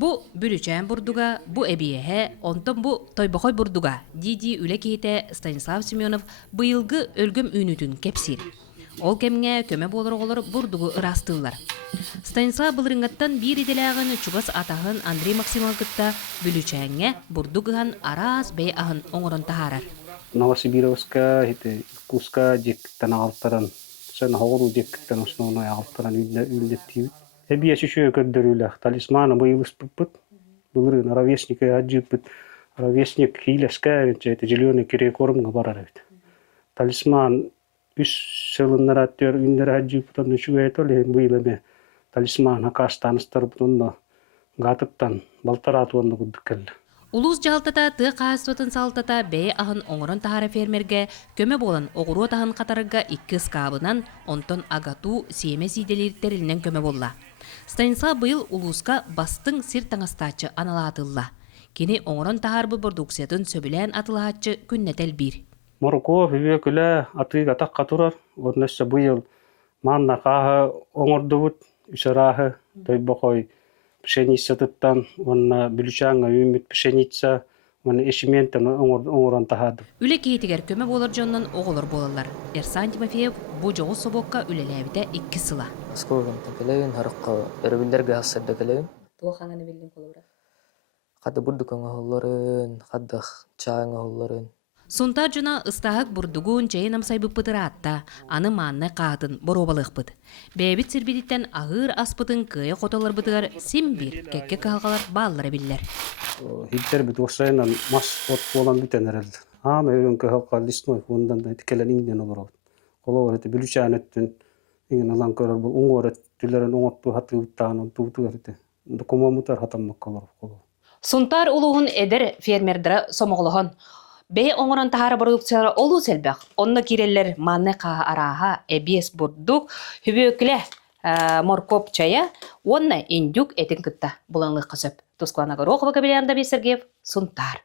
Bu bürüçen burduga, bu ebiyehe, onton bu toybokoy burduga. Didi üle kiyete Stanislav Semyonov bıyılgı ölgüm ünütün kepsir. Ol kemge köme bolor olur burdugu ırastığılar. Stanislav bılırıngattan bir idelağın çugas atağın Andrei Maksimovgıtta bürüçenge burduguhan aras bey ahın oңорон taharar. Новосибирска, Куска, жек тана алтаран, sen hoğru jekten osnono altаran üllettiği. Ebiye şişe kördürüyle talismanı bıyıvız pıpıt. Bılırın aravesnike acıpıt. Aravesnik hileska çete jiliyone kire korumga barar evet. Talisman üs sılınlar atıyor ünler acıpıtan şu etole bıyıleme. Talisman hakas tanıştır butunna gatıktan baltarat onu buddukkel. Улус жалтата тыа қаастытын салтата бәе ахын оңорон тахара фермерге көмө болан оғыру тахын қатарыга икки скабынан онтон агату сиеме сиделертерилинен көмө болла. Станислав быйыл улуска бастың сир таңастачы аналатылла. Кени оңорон тахарбы продукциятын сөбілен атылаатчы күннетел бир. Морко хүйөкүлө атыга такка турар. Орнеса быйыл манна каһы оңордубут үсөрахы тойбокой пшеница тыттан, онна бүлүчаңа үмүт пшеница, оны эшиментен оңорон тахады. Үле кейтигер көмө болор жоннон оголор болалар. Эрсан Тимофеев бу жогу собокка үлелебите 2 сыла. Скорган текелейин харыкка өрбүлдерге хасырда келейин. Туга хаңаны билдин колура. Кадда бурдукаңа холларын, кадда чааңа холларын. Сунтар жуна ыстаһык бурдугун чейнам сайбы пытыраатта, аны маанны каатын боробалыхпыт. Бэбит сирбидиттен агыр аспытын кыя котолар бытыгар симбир кекке калгалар бааллары биллер. Хиттер бит осайнан мас от болан битен эрелди. Ам өңкө халка листной фондан да тикелен иңден олор. Колор эте бүлүчанеттен иңен алан көрөр бул оңор түлөрөн оңорту хатыптан туту эрте. Документар хатаммак колор. Сунтар улугун эдер фермердера сомоголохон. Бе оңорон тахара продукциялар олу селбек. Онна киреллер манны каа араха эбиес бурдук хүбөкле моркоп чая, онна индюк этин кытта буланлык кысып. Тускулана Горохова, Кабелянда Бесергеев, Сунтар.